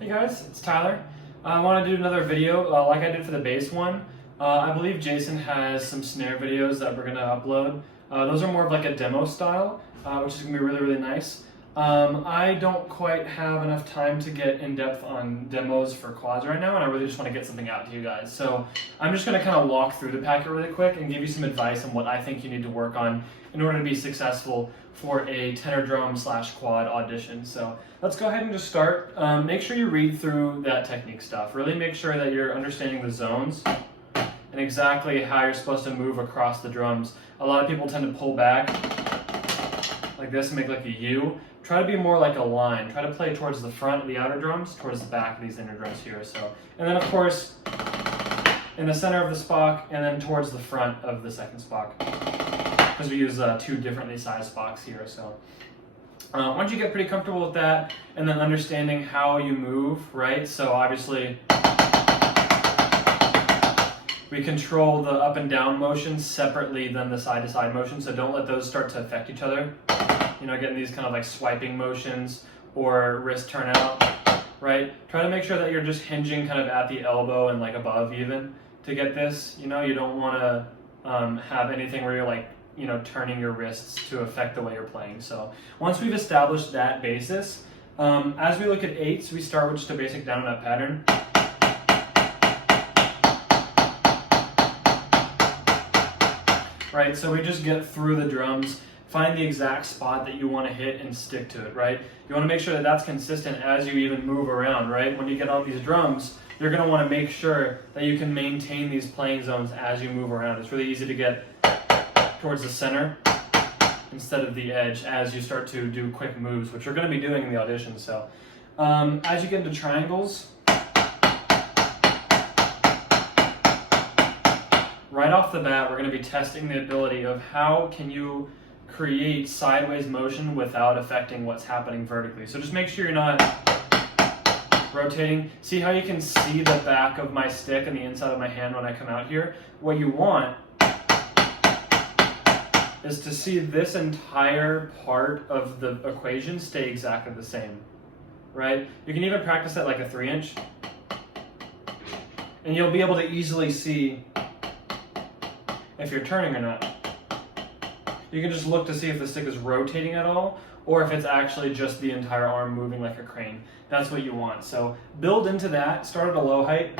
Hey guys, it's Tyler. I want to do another video like I did for the bass one. I believe Jason has some snare videos that we're going to upload. Those are more of like a demo style, which is going to be really, really nice. I don't quite have enough time to get in depth on demos for quads right now, and I really just want to get something out to you guys. So I'm just going to kind of walk through the packet really quick and give you some advice on what I think you need to work on in order to be successful for a tenor drum / quad audition. So let's go ahead and just start. Make sure you read through that technique stuff. Really make sure that you're understanding the zones and exactly how you're supposed to move across the drums. A lot of people tend to pull back like this and make like a U. Try to be more like a line. Try to play towards the front of the outer drums, towards the back of these inner drums here. So, and then of course, in the center of the spock, and then towards the front of the second spock, because we use two differently sized spocks here. So, once you get pretty comfortable with that, and then understanding how you move, right? So obviously, we control the up and down motions separately than the side to side motion. So don't let those start to affect each other. You know, getting these kind of like swiping motions or wrist turn out, right? Try to make sure that you're just hinging kind of at the elbow and like above even to get this. You know, you don't want to have anything where you're like, you know, turning your wrists to affect the way you're playing. So once we've established that basis, as we look at eights, we start with just a basic down and up pattern. Right, so we just get through the drums, find the exact spot that you want to hit and stick to it, right? You want to make sure that that's consistent as you even move around, right? When you get on these drums, you're going to want to make sure that you can maintain these playing zones as you move around. It's really easy to get towards the center instead of the edge as you start to do quick moves, which you're going to be doing in the audition. So as you get into triangles, right off the bat, we're going to be testing the ability of how can you create sideways motion without affecting what's happening vertically. So just make sure you're not rotating. See how you can see the back of my stick and the inside of my hand when I come out here? What you want is to see this entire part of the equation stay exactly the same, right? You can even practice at like a 3-inch, and you'll be able to easily see if you're turning or not. You can just look to see if the stick is rotating at all, or if it's actually just the entire arm moving like a crane. That's what you want. So build into that, start at a low height.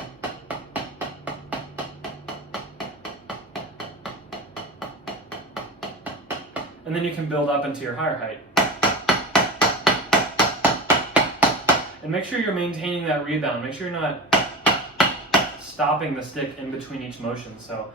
And then you can build up into your higher height. And make sure you're maintaining that rebound. Make sure you're not stopping the stick in between each motion. So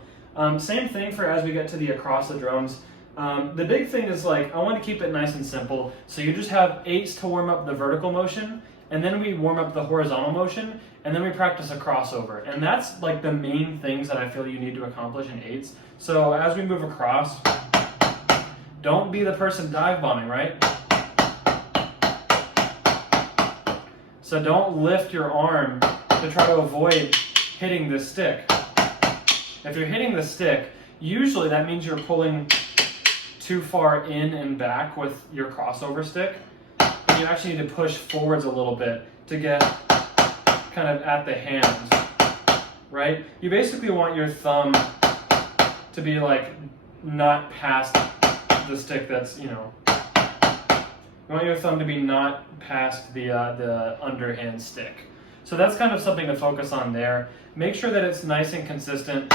same thing for as we get to the across the drums. The big thing is like, I want to keep it nice and simple. So you just have eights to warm up the vertical motion, and then we warm up the horizontal motion, and then we practice a crossover. And that's like the main things that I feel you need to accomplish in eights. So as we move across, don't be the person dive bombing, right? So don't lift your arm to try to avoid hitting this stick. If you're hitting the stick, usually that means you're pulling too far in and back with your crossover stick. And you actually need to push forwards a little bit to get kind of at the hands, right? You basically want your thumb to be like not past the stick that's, you know, you want your thumb to be not past the underhand stick. So that's kind of something to focus on there. Make sure that it's nice and consistent.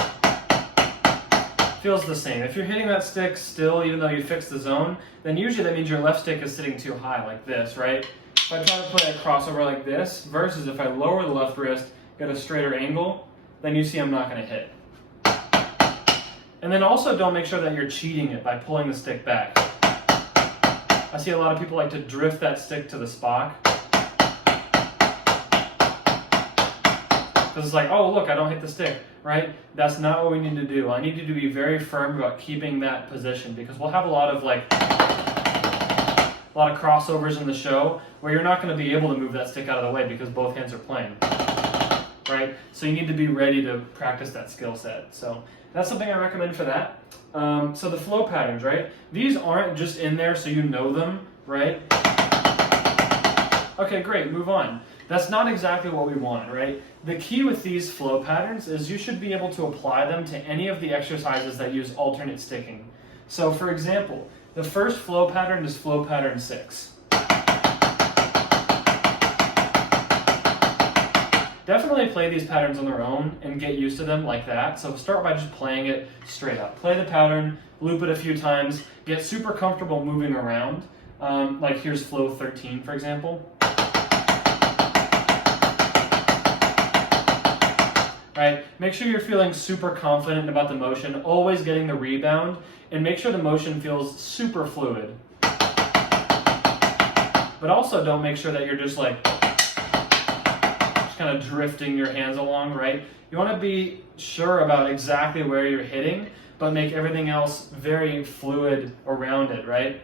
Feels the same. If you're hitting that stick still, even though you fixed the zone, then usually that means your left stick is sitting too high, like this, right? If I try to play a crossover like this, versus if I lower the left wrist, get a straighter angle, then you see I'm not going to hit. And then also don't make sure that you're cheating it by pulling the stick back. I see a lot of people like to drift that stick to the spock. Because it's like, oh look, I don't hit the stick, right? That's not what we need to do. I need you to be very firm about keeping that position, because we'll have a lot of crossovers in the show where you're not going to be able to move that stick out of the way because both hands are playing, right? So you need to be ready to practice that skill set. So that's something I recommend for that. So the flow patterns, right? These aren't just in there so you know them, right? Okay, great, move on. That's not exactly what we want, right? The key with these flow patterns is you should be able to apply them to any of the exercises that use alternate sticking. So for example, the first flow pattern is flow pattern 6. Definitely play these patterns on their own and get used to them like that. So start by just playing it straight up. Play the pattern, loop it a few times, get super comfortable moving around. Like here's flow 13, for example. Right? Make sure you're feeling super confident about the motion, always getting the rebound, and make sure the motion feels super fluid. But also don't make sure that you're just like kind of drifting your hands along, right? You want to be sure about exactly where you're hitting, but make everything else very fluid around it, right?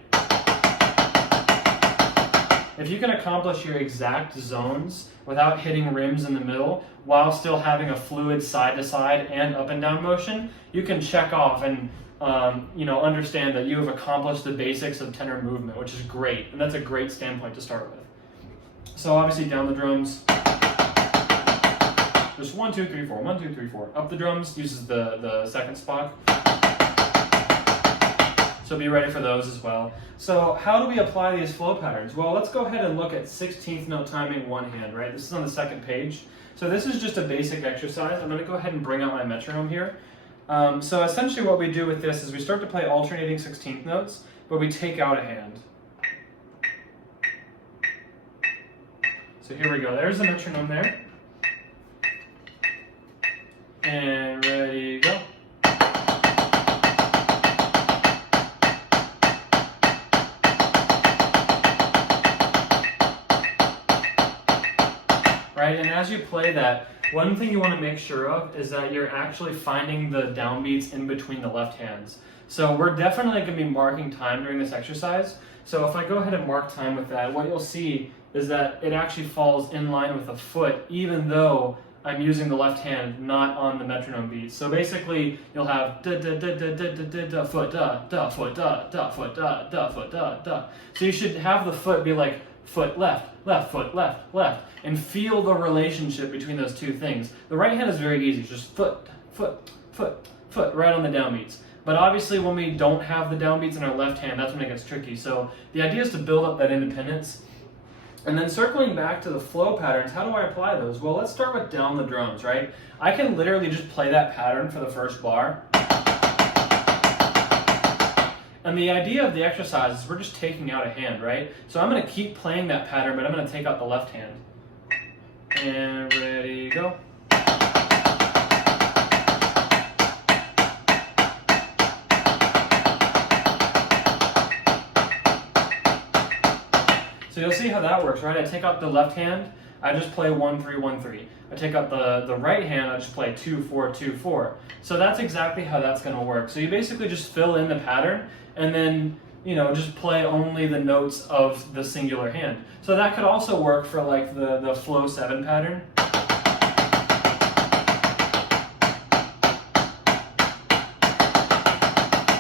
If you can accomplish your exact zones without hitting rims in the middle, while still having a fluid side-to-side and up and down motion, you can check off and understand that you have accomplished the basics of tenor movement, which is great, and that's a great standpoint to start with. So obviously down the drums, just 1, 2, 3, 4, 1, 2, 3, 4. Up the drums uses the second spot. So be ready for those as well. So how do we apply these flow patterns? Well, let's go ahead and look at 16th note timing one hand, right? This is on the second page. So this is just a basic exercise. I'm going to go ahead and bring out my metronome here. So essentially what we do with this is we start to play alternating 16th notes, but we take out a hand. So here we go. There's the metronome there. And ready, go. Right, and as you play that, one thing you want to make sure of is that you're actually finding the downbeats in between the left hands. So we're definitely going to be marking time during this exercise. So if I go ahead and mark time with that, what you'll see is that it actually falls in line with the foot, even though I'm using the left hand, not on the metronome beat. So basically, you'll have da da da da da da da da foot da foot da foot da foot da. So you should have the foot be like foot left, left foot left, left, and feel the relationship between those two things. The right hand is very easy, it's just foot, foot, foot, foot, right on the downbeats. But obviously, when we don't have the downbeats in our left hand, that's when it gets tricky. So the idea is to build up that independence. And then circling back to the flow patterns, how do I apply those? Well, let's start with down the drums, right? I can literally just play that pattern for the first bar. And the idea of the exercise is we're just taking out a hand, right? So I'm going to keep playing that pattern, but I'm going to take out the left hand. And ready, go. So you'll see how that works, right? I take out the left hand, I just play 1, 3, 1, 3. I take out the right hand, I just play 2, 4, 2, 4. So that's exactly how that's going to work. So you basically just fill in the pattern and then, just play only the notes of the singular hand. So that could also work for like the flow 7 pattern.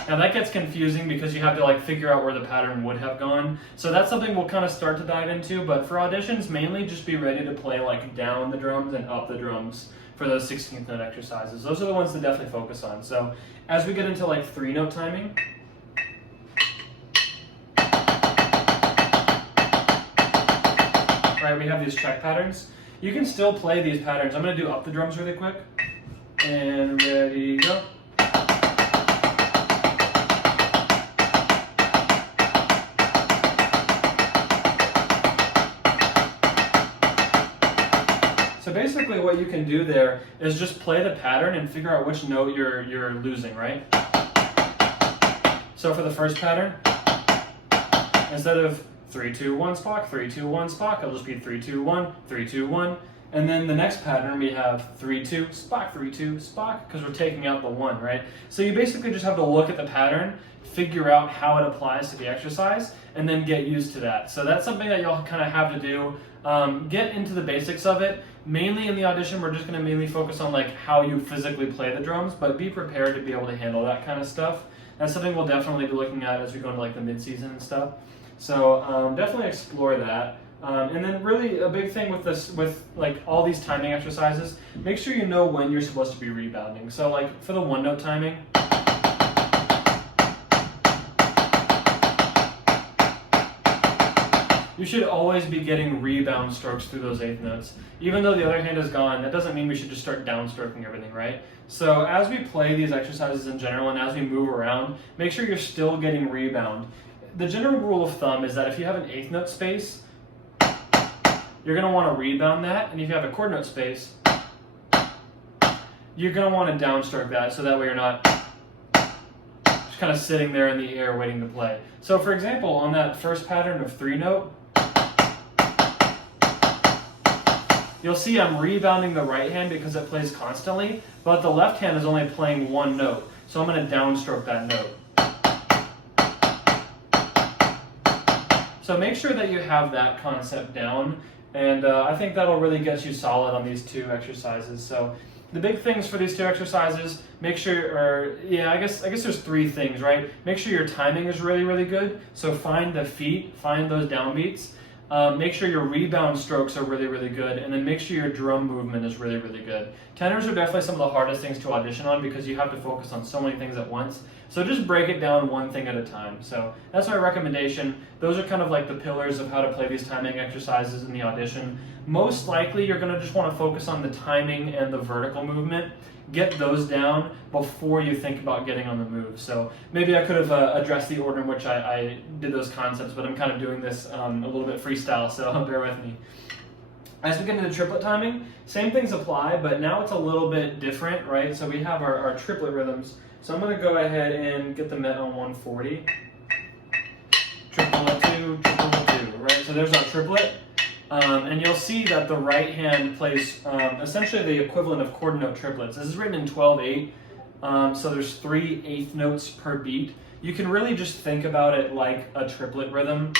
Now that gets confusing because you have to figure out where the pattern would have gone. So that's something we'll kind of start to dive into, but for auditions, mainly just be ready to play down the drums and up the drums for those 16th note exercises. Those are the ones to definitely focus on. So as we get into 3-note timing, right, we have these check patterns. You can still play these patterns. I'm going to do up the drums really quick. And ready, go. So basically what you can do there is just play the pattern and figure out which note you're losing, right? So for the first pattern, instead of 3, 2, 1 Spock, 3, 2, 1 Spock, it'll just be 3, 2, 1, 3, 2, 1. And then the next pattern we have 3, 2, Spock, 3, 2, Spock, because we're taking out the 1, right? So you basically just have to look at the pattern, figure out how it applies to the exercise, and then get used to that. So that's something that you'll kind of have to do. Get into the basics of it. Mainly in the audition, we're just going to mainly focus on how you physically play the drums, but be prepared to be able to handle that kind of stuff. That's something we'll definitely be looking at as we go into the mid-season and stuff. So definitely explore that. And then really a big thing with this, with like all these timing exercises, make sure you know when you're supposed to be rebounding. So like for the one note timing, you should always be getting rebound strokes through those eighth notes. Even though the other hand is gone, that doesn't mean we should just start downstroking everything, right? So as we play these exercises in general and as we move around, make sure you're still getting rebound. The general rule of thumb is that if you have an eighth note space, you're going to want to rebound that, and if you have a chord note space, you're going to want to downstroke that, so that way you're not just kind of sitting there in the air waiting to play. So for example, on that first pattern of 3-note, you'll see I'm rebounding the right hand because it plays constantly, but the left hand is only playing one note, so I'm going to downstroke that note. So make sure that you have that concept down, and I think that'll really get you solid on these two exercises. So the big things for these two exercises, make sure, I guess there's three things, right? Make sure your timing is really, really good. So find the feet, find those downbeats. Make sure your rebound strokes are really, really good, and then make sure your drum movement is really, really good. Tenors are definitely some of the hardest things to audition on because you have to focus on so many things at once. So just break it down one thing at a time. So that's my recommendation. Those are kind of like the pillars of how to play these timing exercises in the audition. Most likely you're going to just want to focus on the timing and the vertical movement. Get those down before you think about getting on the move. So maybe I could have addressed the order in which I did those concepts, but I'm kind of doing this a little bit freestyle, so bear with me. As we get into triplet timing, same things apply, but now it's a little bit different, right? So we have our triplet rhythms. So I'm going to go ahead and get the Met on 140. Triplet 2, triplet 2, right? So there's our triplet. And you'll see that the right hand plays essentially the equivalent of chord note triplets. This is written in 12/8, so there's 3 eighth notes per beat. You can really just think about it like a triplet rhythm.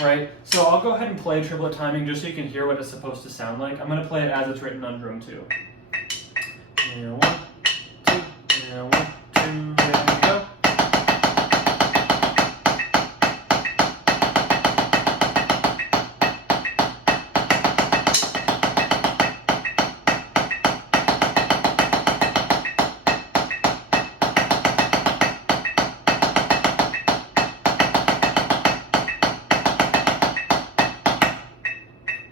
Right, so I'll go ahead and play triplet timing just so you can hear what it's supposed to sound like. I'm going to play it as it's written on drum 2. And 1, 2, and 1, 2, ready to go.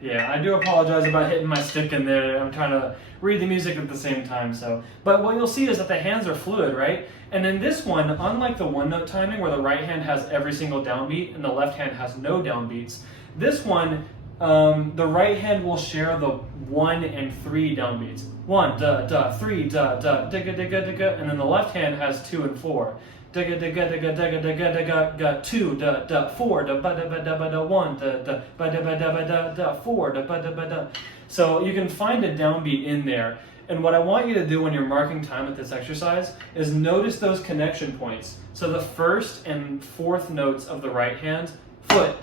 Yeah, I do apologize about hitting my stick in there. I'm trying to read the music at the same time. But what you'll see is that the hands are fluid, right? And in this one, unlike the one note timing where the right hand has every single downbeat and the left hand has no downbeats, this one, the right hand will share the 1 and 3 downbeats. 1, da, da, 3, da, da, digga, digga, digga, and then the left hand has 2 and 4. Digga, digga, digga, digga, digga, digga, ga, 2, da, da, 4, da, ba, da, ba, da, ba, da, 1, da, da, ba, da, ba, da, ba, da, da, 4, da, ba, da, ba, da. So you can find a downbeat in there. And what I want you to do when you're marking time with this exercise is notice those connection points. So the first and fourth notes of the right hand, foot,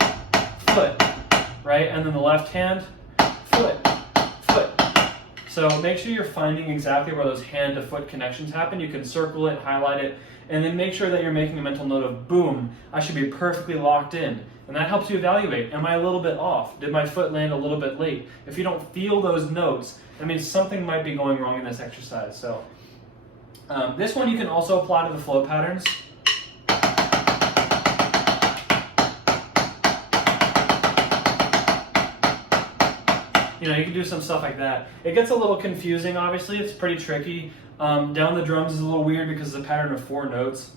foot, right? And then the left hand, foot, foot. So make sure you're finding exactly where those hand to foot connections happen. You can circle it, highlight it, and then make sure that you're making a mental note of, boom, I should be perfectly locked in. And that helps you evaluate, am I a little bit off? Did my foot land a little bit late? If you don't feel those notes, that means something might be going wrong in this exercise. So this one you can also apply to the flow patterns. You know, you can do some stuff like that. It gets a little confusing, obviously. It's pretty tricky. Down the drums is a little weird because it's a pattern of 4 notes.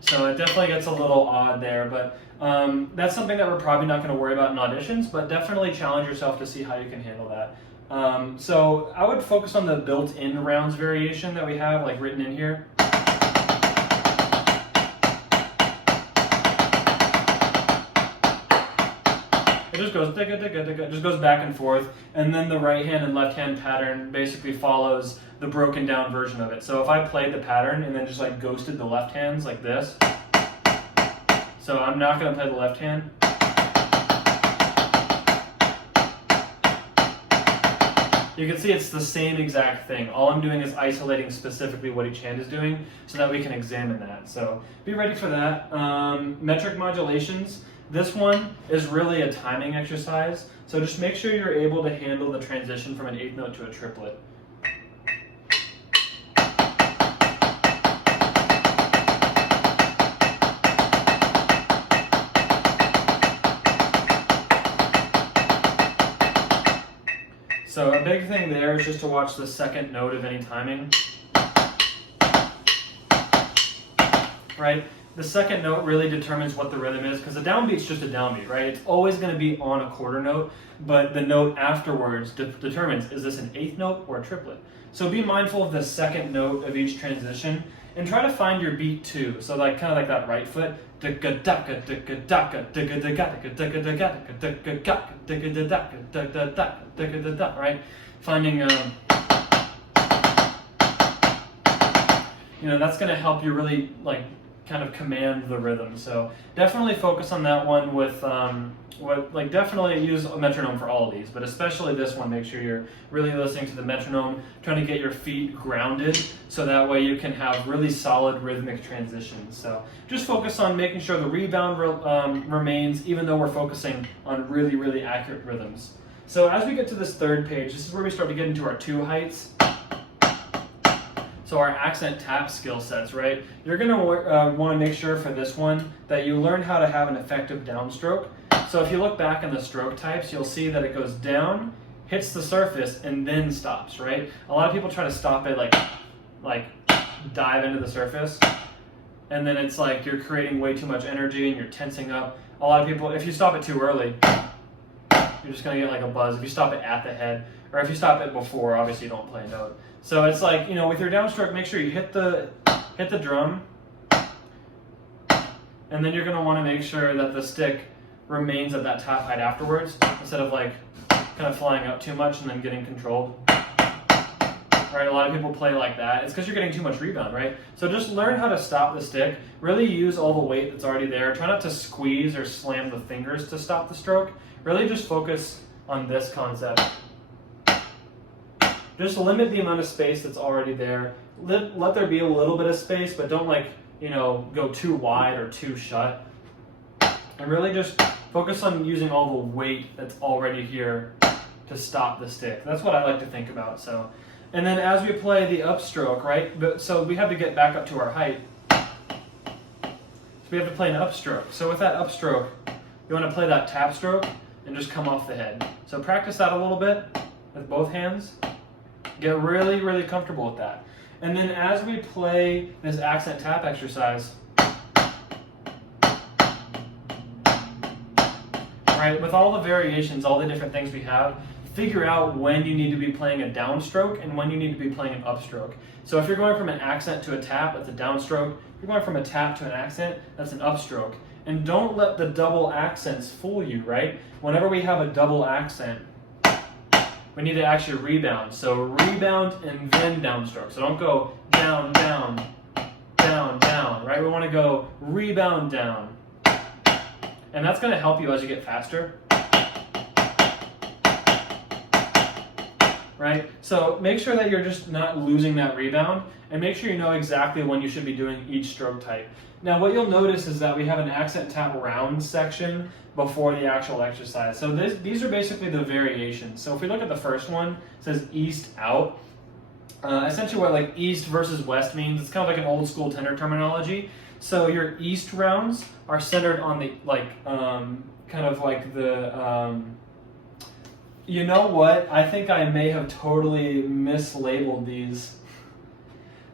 So it definitely gets a little odd there, but that's something that we're probably not going to worry about in auditions, but definitely challenge yourself to see how you can handle that. So I would focus on the built-in rounds variation that we have, like written in here. It just goes digga, digga, digga, just goes back and forth, and then the right hand and left hand pattern basically follows the broken down version of it. So if I played the pattern and then just like ghosted the left hands like this, so I'm not going to play the left hand. you can see it's the same exact thing. All I'm doing is isolating specifically what each hand is doing so that we can examine that. So be ready for that. Metric modulations. This one is really a timing exercise. So just make sure you're able to handle the transition from an eighth note to a triplet. So a big thing there is just to watch the second note of any timing. Right? The second note really determines what the rhythm is, because the downbeat's just a downbeat, right? It's always going to be on a quarter note, but the note afterwards determines, is this an eighth note or a triplet? So be mindful of the second note of each transition, and try to find your beat too. So like kind of like that right foot, right? Finding, that's going to help you really like kind of command the rhythm. So definitely focus on that one with definitely use a metronome for all of these, but especially this one. Make sure you're really listening to the metronome, trying to get your feet grounded so that way you can have really solid rhythmic transitions. So just focus on making sure the rebound remains, even though we're focusing on really, really accurate rhythms. So as we get to this third page, this is where we start to get into our two heights. So our accent tap skill sets, right? You're going to want to make sure for this one that you learn how to have an effective downstroke. So if you look back in the stroke types, you'll see that it goes down, hits the surface, and then stops, right? A lot of people try to stop it like dive into the surface, and then it's like you're creating way too much energy and you're tensing up. A lot of people, if you stop it too early, you're just going to get like a buzz. If you stop it at the head, or if you stop it before, obviously you don't play a note. So it's like, with your downstroke, make sure you hit the drum, and then you're going to want to make sure that the stick remains at that tap height afterwards, instead of like kind of flying up too much and then getting controlled. Right? A lot of people play like that. It's because you're getting too much rebound, right? So just learn how to stop the stick. Really use all the weight that's already there. Try not to squeeze or slam the fingers to stop the stroke. Really just focus on this concept. Just limit the amount of space that's already there. Let there be a little bit of space, but don't go too wide or too shut. And really just focus on using all the weight that's already here to stop the stick. That's what I like to think about. So, and then as we play the upstroke, right? So we have to get back up to our height. So we have to play an upstroke. So with that upstroke, you want to play that tap stroke and just come off the head. So practice that a little bit with both hands. Get really, really comfortable with that. And then as we play this accent tap exercise, right, with all the variations, all the different things we have, figure out when you need to be playing a downstroke and when you need to be playing an upstroke. So if you're going from an accent to a tap, that's a downstroke. If you're going from a tap to an accent, that's an upstroke. And don't let the double accents fool you, right? Whenever we have a double accent, we need to actually rebound. So rebound and then downstroke. So don't go down, down, down, down, right? We want to go rebound, down. And that's going to help you as you get faster. Right? So make sure that you're just not losing that rebound, and make sure you know exactly when you should be doing each stroke type. Now what you'll notice is that we have an accent tap round section before the actual exercise. So these are basically the variations. So if we look at the first one, it says east out. Essentially what like east versus west means, it's kind of like an old school tenor terminology. So your east rounds are centered on the you know what? I think I may have totally mislabeled these.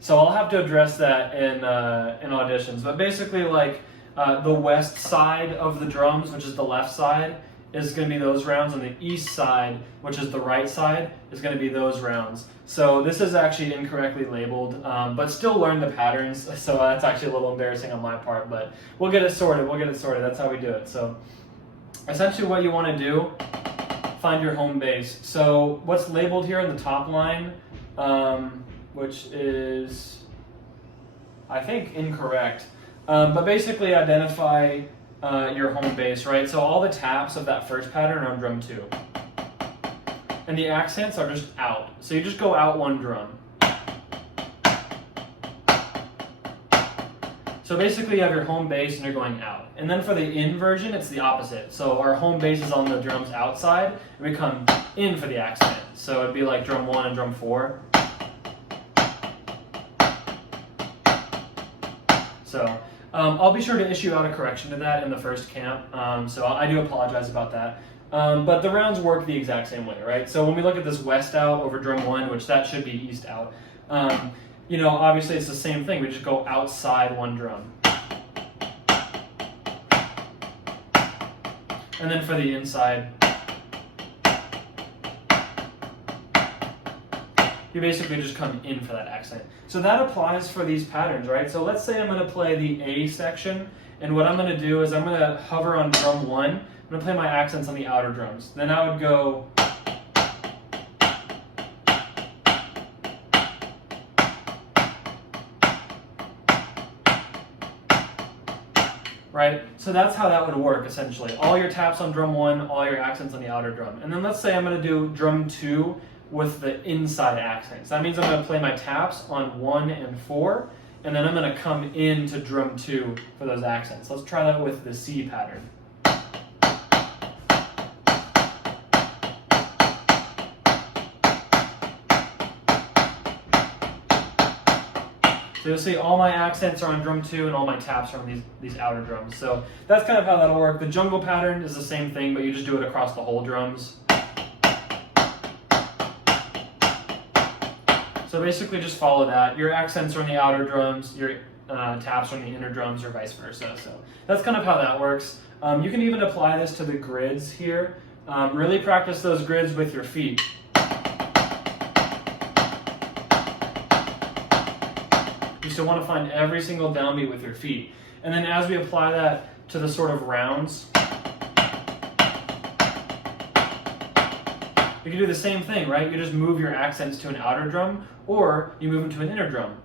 So I'll have to address that in auditions. But basically the west side of the drums, which is the left side, is going to be those rounds, and the east side, which is the right side, is going to be those rounds. So this is actually incorrectly labeled, but still learn the patterns. So that's actually a little embarrassing on my part, but we'll get it sorted. That's how we do it. So essentially what you want to do, find your home base. So what's labeled here in the top line, which is, I think, incorrect. But basically identify your home base, right? So all the taps of that first pattern are on drum 2. and the accents are just out. So you just go out one drum. So basically you have your home bass and you're going out. And then for the in version, it's the opposite. So our home bass is on the drums outside, and we come in for the accent. So it'd be like drum 1 and drum 4. So I'll be sure to issue out a correction to that in the first camp. So I do apologize about that. But the rounds work the exact same way, right? So when we look at this west out over drum 1, which that should be east out, you know, obviously it's the same thing. We just go outside one drum. And then for the inside, you basically just come in for that accent. So that applies for these patterns, right? So let's say I'm going to play the A section, and what I'm going to do is I'm going to hover on drum 1. I'm going to play my accents on the outer drums. Then I would go... right? So that's how that would work, essentially. All your taps on drum 1, all your accents on the outer drum. And then let's say I'm going to do drum 2 with the inside accents. That means I'm going to play my taps on 1 and 4, and then I'm going to come into drum 2 for those accents. Let's try that with the C pattern. So you'll see all my accents are on drum 2 and all my taps are on these outer drums. So that's kind of how that'll work. The jungle pattern is the same thing, but you just do it across the whole drums. So basically just follow that. Your accents are on the outer drums, your taps are on the inner drums, or vice versa. So that's kind of how that works. You can even apply this to the grids here. Really practice those grids with your feet. You still want to find every single downbeat with your feet. And then as we apply that to the sort of rounds, you can do the same thing, right? You just move your accents to an outer drum, or you move them to an inner drum,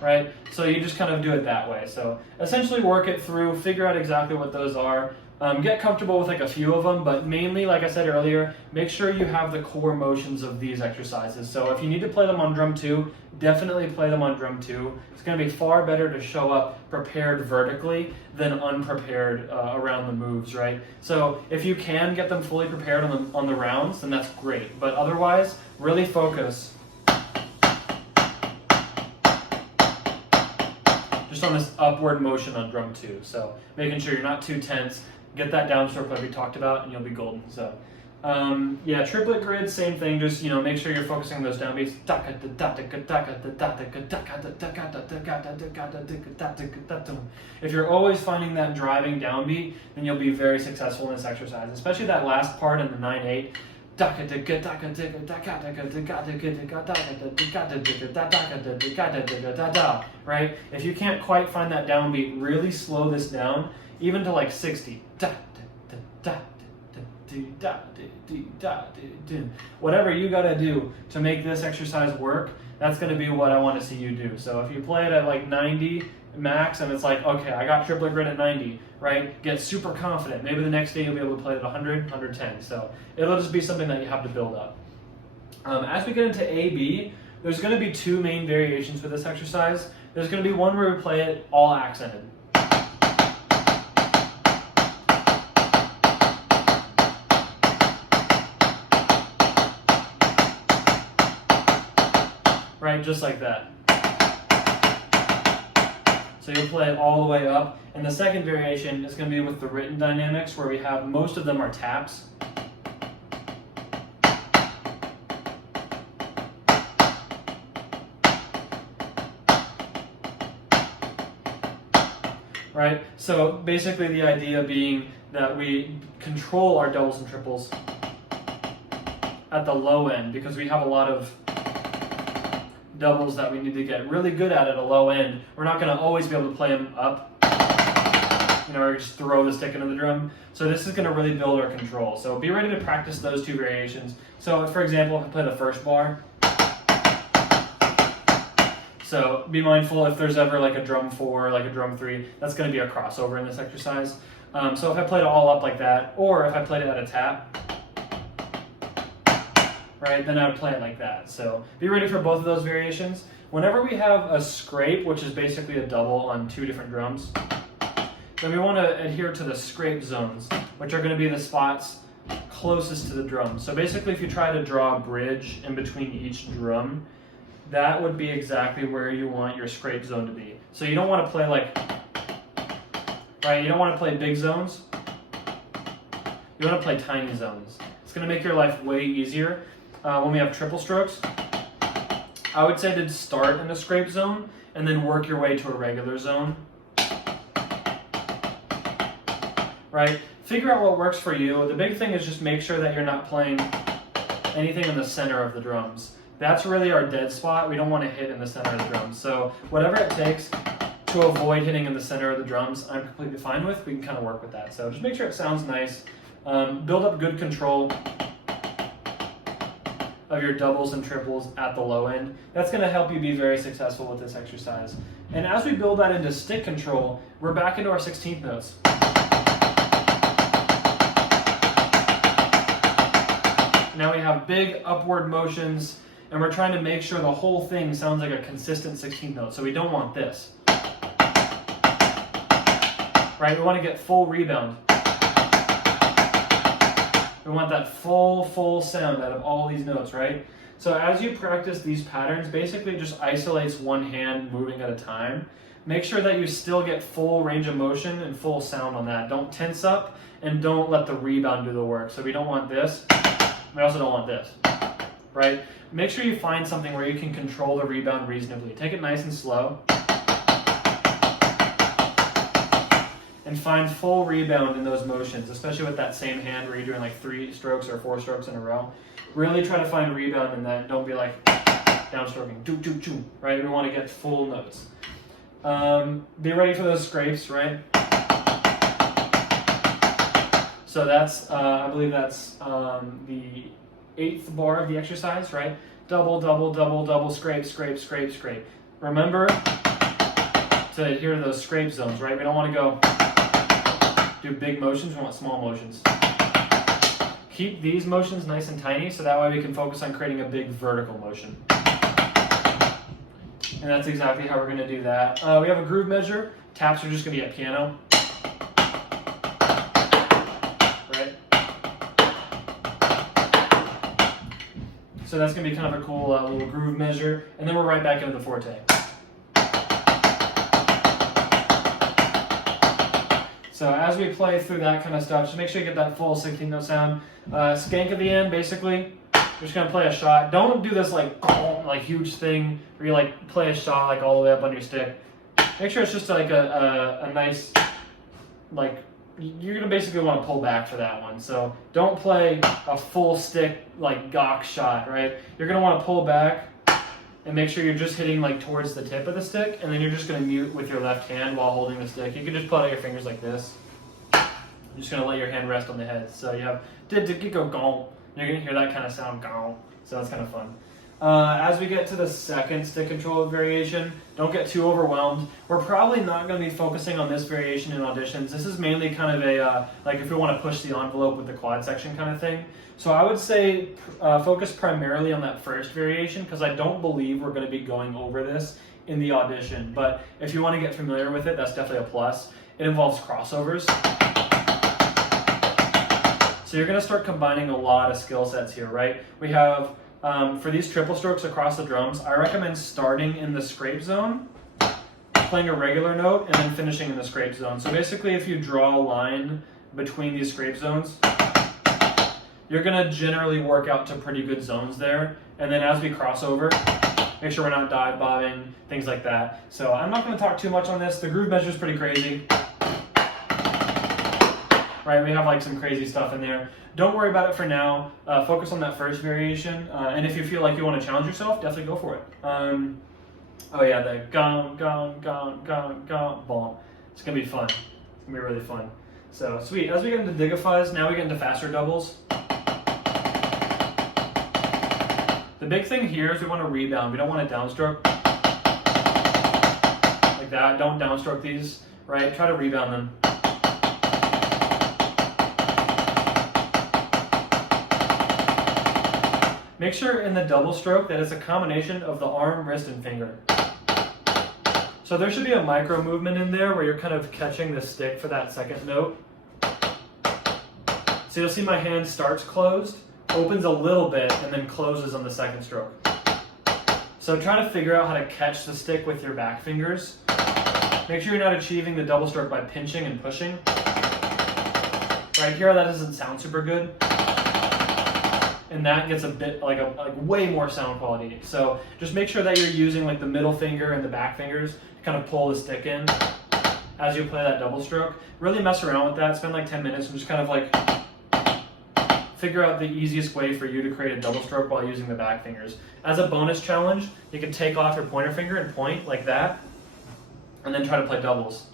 right? So you just kind of do it that way. So essentially work it through, figure out exactly what those are. Get comfortable with like a few of them, but mainly, like I said earlier, make sure you have the core motions of these exercises. So if you need to play them on drum 2, definitely play them on drum 2. It's going to be far better to show up prepared vertically than unprepared around the moves, right? So if you can get them fully prepared on the rounds, then that's great. But otherwise, really focus just on this upward motion on drum 2. So making sure you're not too tense. Get that downstroke like we talked about, and you'll be golden. So, yeah, triplet grid, same thing. Just make sure you're focusing on those downbeats. If you're always finding that driving downbeat, then you'll be very successful in this exercise, especially that last part in the 9/8. Right? If you can't quite find that downbeat, really slow this down, even to like 60. Whatever you gotta do to make this exercise work, that's gonna be what I want to see you do. So if you play it at like 90 max and it's like, okay, I got triplet grid at 90, right? Get super confident. Maybe the next day you'll be able to play it at 100, 110. So it'll just be something that you have to build up. As we get into A-B, there's going to be 2 main variations for this exercise. There's going to be one where we play it all accented. Right, just like that. So you'll play it all the way up. And the second variation is going to be with the written dynamics, where we have most of them are taps. Right? So basically the idea being that we control our doubles and triples at the low end, because we have a lot of doubles that we need to get really good at a low end. We're not going to always be able to play them up, or just throw the stick into the drum. So this is going to really build our control. So be ready to practice those 2 variations. So for example, if I play the first bar, so be mindful if there's ever like a drum 4, like a drum 3, that's going to be a crossover in this exercise. So if I played it all up like that, or if I played it at a tap, right, then I would play it like that. So be ready for both of those variations. Whenever we have a scrape, which is basically a double on 2 different drums, then we want to adhere to the scrape zones, which are going to be the spots closest to the drum. So basically, if you try to draw a bridge in between each drum, that would be exactly where you want your scrape zone to be. So you don't want to play like, right, you don't want to play big zones. You want to play tiny zones. It's going to make your life way easier when we have triple strokes. I would say to start in the scrape zone and then work your way to a regular zone. Right? Figure out what works for you. The big thing is just make sure that you're not playing anything in the center of the drums. That's really our dead spot. We don't want to hit in the center of the drums. So whatever it takes to avoid hitting in the center of the drums, I'm completely fine with. We can kind of work with that. So just make sure it sounds nice. Build up good control of your doubles and triples at the low end. That's going to help you be very successful with this exercise. And as we build that into stick control, we're back into our 16th notes. Now we have big upward motions, and we're trying to make sure the whole thing sounds like a consistent 16th note. So we don't want this. Right? We want to get full rebound. We want that full sound out of all these notes, right? So as you practice these patterns, basically just isolates one hand moving at a time. Make sure that you still get full range of motion and full sound on that. Don't tense up and don't let the rebound do the work. So we don't want this. We also don't want this, right? Make sure you find something where you can control the rebound reasonably. Take it nice and slow. And find full rebound in those motions, especially with that same hand where you're doing like 3 strokes or 4 strokes in a row. Really try to find rebound in that. Don't be like downstroking, choo, choo, choo, right? We want to get full notes. Be ready for those scrapes, right? So that's, I believe that's the 8th bar of the exercise, right? Double, double, double, double, scrape, scrape, scrape, scrape. Remember to adhere to those scrape zones, right? We don't want to go do big motions, we want small motions. Keep these motions nice and tiny so that way we can focus on creating a big vertical motion. And that's exactly how we're going to do that. We have a groove measure. Taps are just going to be at piano. Right? So that's going to be kind of a cool little groove measure. And then we're right back into the forte. So as we play through that kind of stuff, just make sure you get that full 16th note sound. Skank at the end, basically, you're just gonna play a shot. Don't do this like huge thing where you like play a shot like all the way up on your stick. Make sure it's just like a nice, like, you're gonna basically want to pull back for that one. So don't play a full stick like gawk shot, right? You're gonna want to pull back and make sure you're just hitting like towards the tip of the stick, and then you're just going to mute with your left hand while holding the stick. You can just put out your fingers like this. You're just going to let your hand rest on the head. So you have go gong. You're going to hear that kind of sound gong. So that's kind of fun. As we get to the second stick control variation, don't get too overwhelmed. We're probably not going to be focusing on this variation in auditions. This is mainly kind of a, like if we want to push the envelope with the quad section kind of thing. So I would say focus primarily on that first variation because I don't believe we're going to be going over this in the audition. But if you want to get familiar with it, that's definitely a plus. It involves crossovers. So you're going to start combining a lot of skill sets here, right? We have, for these triple strokes across the drums, I recommend starting in the scrape zone, playing a regular note, and then finishing in the scrape zone. So basically if you draw a line between these scrape zones, you're going to generally work out to pretty good zones there. And then as we cross over, make sure we're not dive bobbing, things like that. So I'm not going to talk too much on this. The groove measure is pretty crazy. Right, we have like some crazy stuff in there. Don't worry about it for now. Focus on that first variation. And if you feel like you want to challenge yourself, definitely go for it. Oh yeah, the gong, gong, gong, gong, gong, bong. It's going to be fun. It's going to be really fun. So sweet. As we get into digifuzz, now we get into faster doubles. The big thing here is we want to rebound. We don't want to downstroke like that. Don't downstroke these, right? Try to rebound them. make sure in the double stroke that it's a combination of the arm, wrist, and finger. So there should be a micro movement in there where you're kind of catching the stick for that second note. So you'll see my hand starts closed, opens a little bit, and then closes on the second stroke. So try to figure out how to catch the stick with your back fingers. Make sure you're not achieving the double stroke by pinching and pushing. Right here, that doesn't sound super good. And that gets a bit like way more sound quality. So just make sure that you're using like the middle finger and the back fingers to kind of pull the stick in as you play that double stroke. Really mess around with that. Spend like 10 minutes and just kind of like figure out the easiest way for you to create a double stroke while using the back fingers. As a bonus challenge, you can take off your pointer finger and point like that, and then try to play doubles.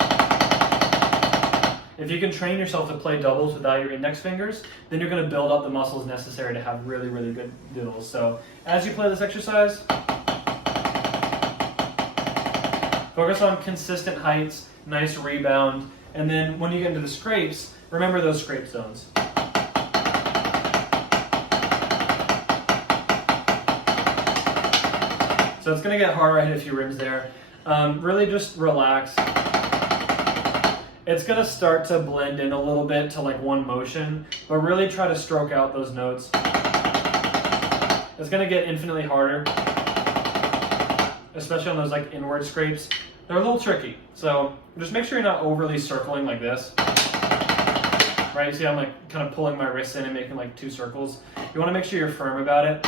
If you can train yourself to play doubles without your index fingers, then you're going to build up the muscles necessary to have really, really good diddles. So as you play this exercise, focus on consistent heights, nice rebound, and then when you get into the scrapes, remember those scrape zones. So it's going to get harder. I hit a few rims there. Really just relax. It's going to start to blend in a little bit to like one motion, but really try to stroke out those notes. It's going to get infinitely harder, especially on those like inward scrapes. They're a little tricky, so just make sure you're not overly circling like this. Right, you see I'm like kind of pulling my wrists in and making like 2 circles. You want to make sure you're firm about it.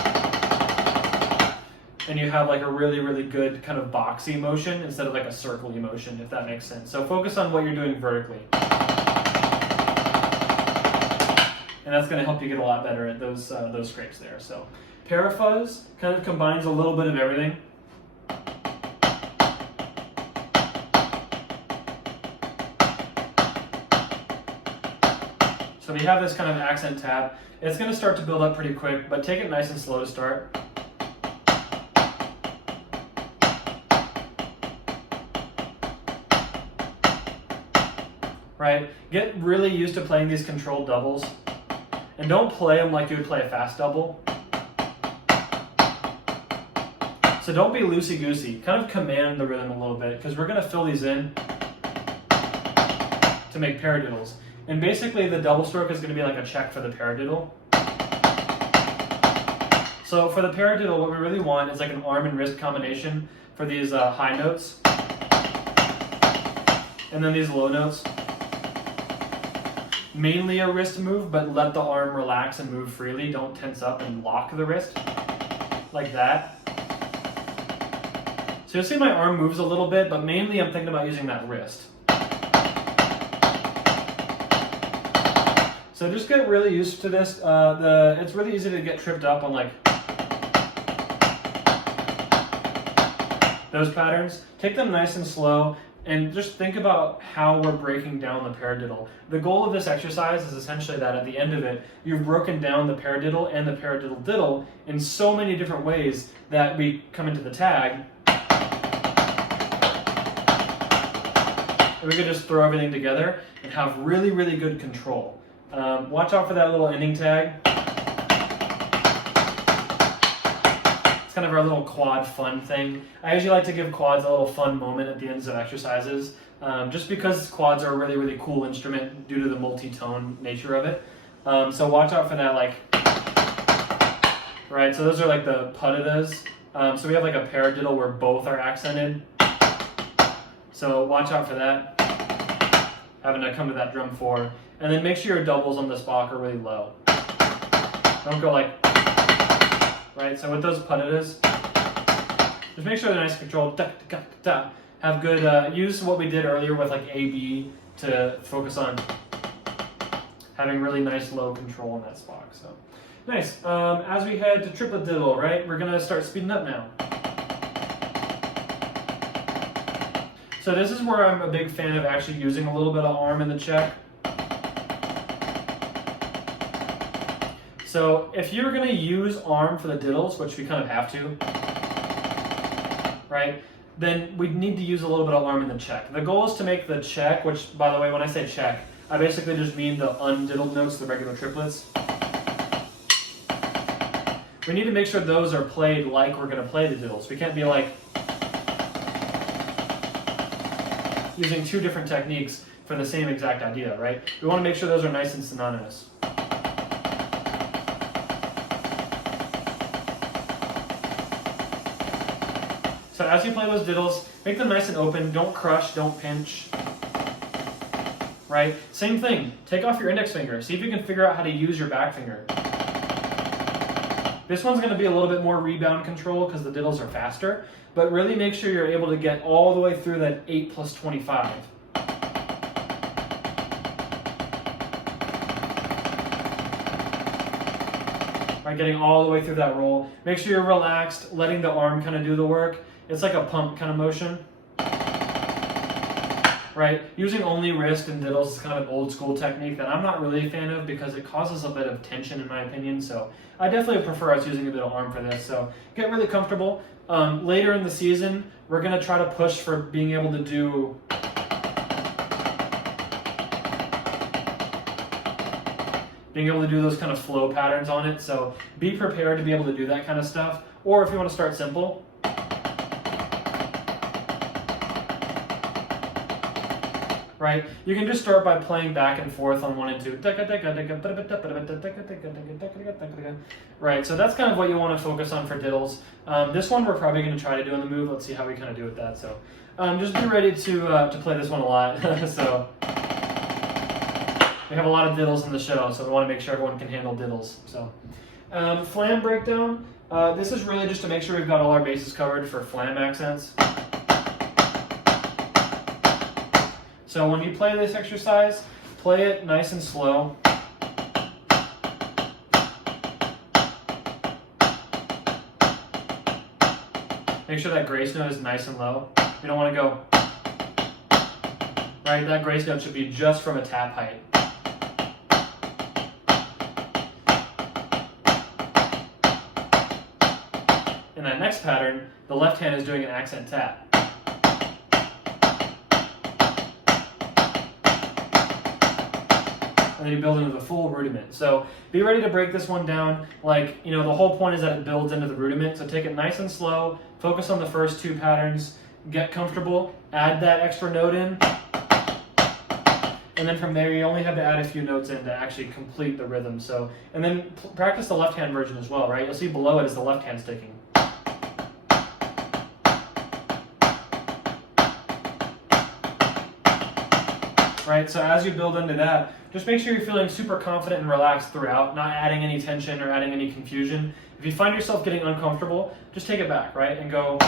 And you have like a really, really good kind of boxy motion instead of like a circle-y motion, if that makes sense. So focus on what you're doing vertically. And that's going to help you get a lot better at those scrapes there. So parafuzz kind of combines a little bit of everything. So we have this kind of accent tap. It's going to start to build up pretty quick, but take it nice and slow to start. Right? Get really used to playing these controlled doubles. And don't play them like you would play a fast double. So don't be loosey-goosey. Kind of command the rhythm a little bit, because we're going to fill these in to make paradiddles. And basically the double stroke is going to be like a check for the paradiddle. So for the paradiddle, what we really want is like an arm and wrist combination for these high notes. And then these low notes. Mainly a wrist move, but let the arm relax and move freely. Don't tense up and lock the wrist like that. So you'll see my arm moves a little bit, but mainly I'm thinking about using that wrist. So just get really used to this. It's really easy to get tripped up on like those patterns. Take them nice and slow. And just think about how we're breaking down the paradiddle. The goal of this exercise is essentially that at the end of it, you've broken down the paradiddle and the paradiddle diddle in so many different ways that we come into the tag. And we can just throw everything together and have really, really good control. Watch out for that little ending tag. Kind of our little quad fun thing. I usually like to give quads a little fun moment at the ends of exercises, just because quads are a really, really cool instrument due to the multi-tone nature of it. So watch out for that, like, right, so those are like the puttidas. So we have like a paradiddle where both are accented. So watch out for that, having to come to that drum 4. And then make sure your doubles on this block are really low. Don't go like, right, so with those puttidas, just make sure they're nice and controlled. Da, da, da. Have good, use what we did earlier with like A-B to focus on having really nice low control in that spot. So nice. As we head to triplet diddle, right, we're gonna start speeding up now. So this is where I'm a big fan of actually using a little bit of arm in the check. So if you're going to use arm for the diddles, which we kind of have to, right, then we need to use a little bit of arm in the check. The goal is to make the check, which, by the way, when I say check, I basically just mean the undiddled notes, the regular triplets. we need to make sure those are played like we're going to play the diddles. We can't be like using two different techniques for the same exact idea, right? We want to make sure those are nice and synonymous. So as you play those diddles, make them nice and open. Don't crush, don't pinch. Right? Same thing. Take off your index finger. See if you can figure out how to use your back finger. This one's going to be a little bit more rebound control because the diddles are faster, but really make sure you're able to get all the way through that 8 plus 25. Right, getting all the way through that roll. Make sure you're relaxed, letting the arm kind of do the work. It's like a pump kind of motion. Right? Using only wrist and diddles is kind of an old school technique that I'm not really a fan of because it causes a bit of tension in my opinion. So I definitely prefer us using a bit of arm for this. So get really comfortable. Later in the season, we're going to try to push for being able to do those kind of flow patterns on it. So be prepared to be able to do that kind of stuff. Or if you want to start simple, right? You can just start by playing back and forth on 1 and 2. Right, so that's kind of what you want to focus on for diddles. This one we're probably going to try to do in the move. Let's see how we kind of do with that. So just be ready to play this one a lot. So we have a lot of diddles in the show, so we want to make sure everyone can handle diddles. So flam breakdown. This is really just to make sure we've got all our bases covered for flam accents. So when you play this exercise, play it nice and slow. Make sure that grace note is nice and low. You don't want to go, right? That grace note should be just from a tap height. In that next pattern, the left hand is doing an accent tap. And then you build into the full rudiment. So be ready to break this one down. Like, the whole point is that it builds into the rudiment. So take it nice and slow, focus on the first two patterns, get comfortable, add that extra note in. And then from there, you only have to add a few notes in to actually complete the rhythm. So, and then practice the left hand version as well, right? You'll see below it is the left hand sticking. Right, so as you build into that, just make sure you're feeling super confident and relaxed throughout, not adding any tension or adding any confusion. If you find yourself getting uncomfortable, just take it back, right, and go,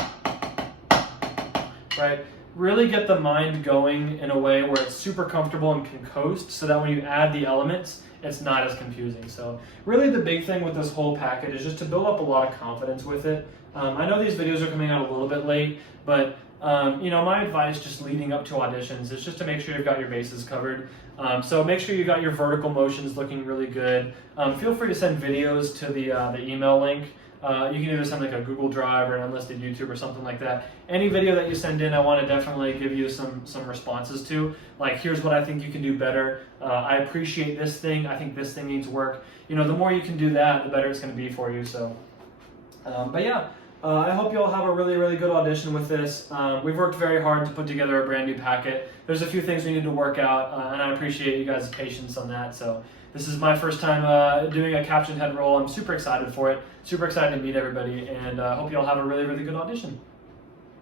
right? Really get the mind going in a way where it's super comfortable and can coast so that when you add the elements, it's not as confusing. So really the big thing with this whole package is just to build up a lot of confidence with it. I know these videos are coming out a little bit late, but my advice just leading up to auditions is just to make sure you've got your bases covered. So make sure you got your vertical motions looking really good. Feel free to send videos to the email link. You can either send like a Google Drive or an unlisted YouTube or something like that. Any video that you send in, I want to definitely give you some responses to. Like, here's what I think you can do better. I appreciate this thing. I think this thing needs work. The more you can do that, the better it's going to be for you. So, but yeah. I hope you all have a really, really good audition with this. We've worked very hard to put together a brand new packet. There's a few things we need to work out, and I appreciate you guys' patience on that. So this is my first time doing a captioned head roll. I'm super excited for it, super excited to meet everybody, and hope you all have a really, really good audition.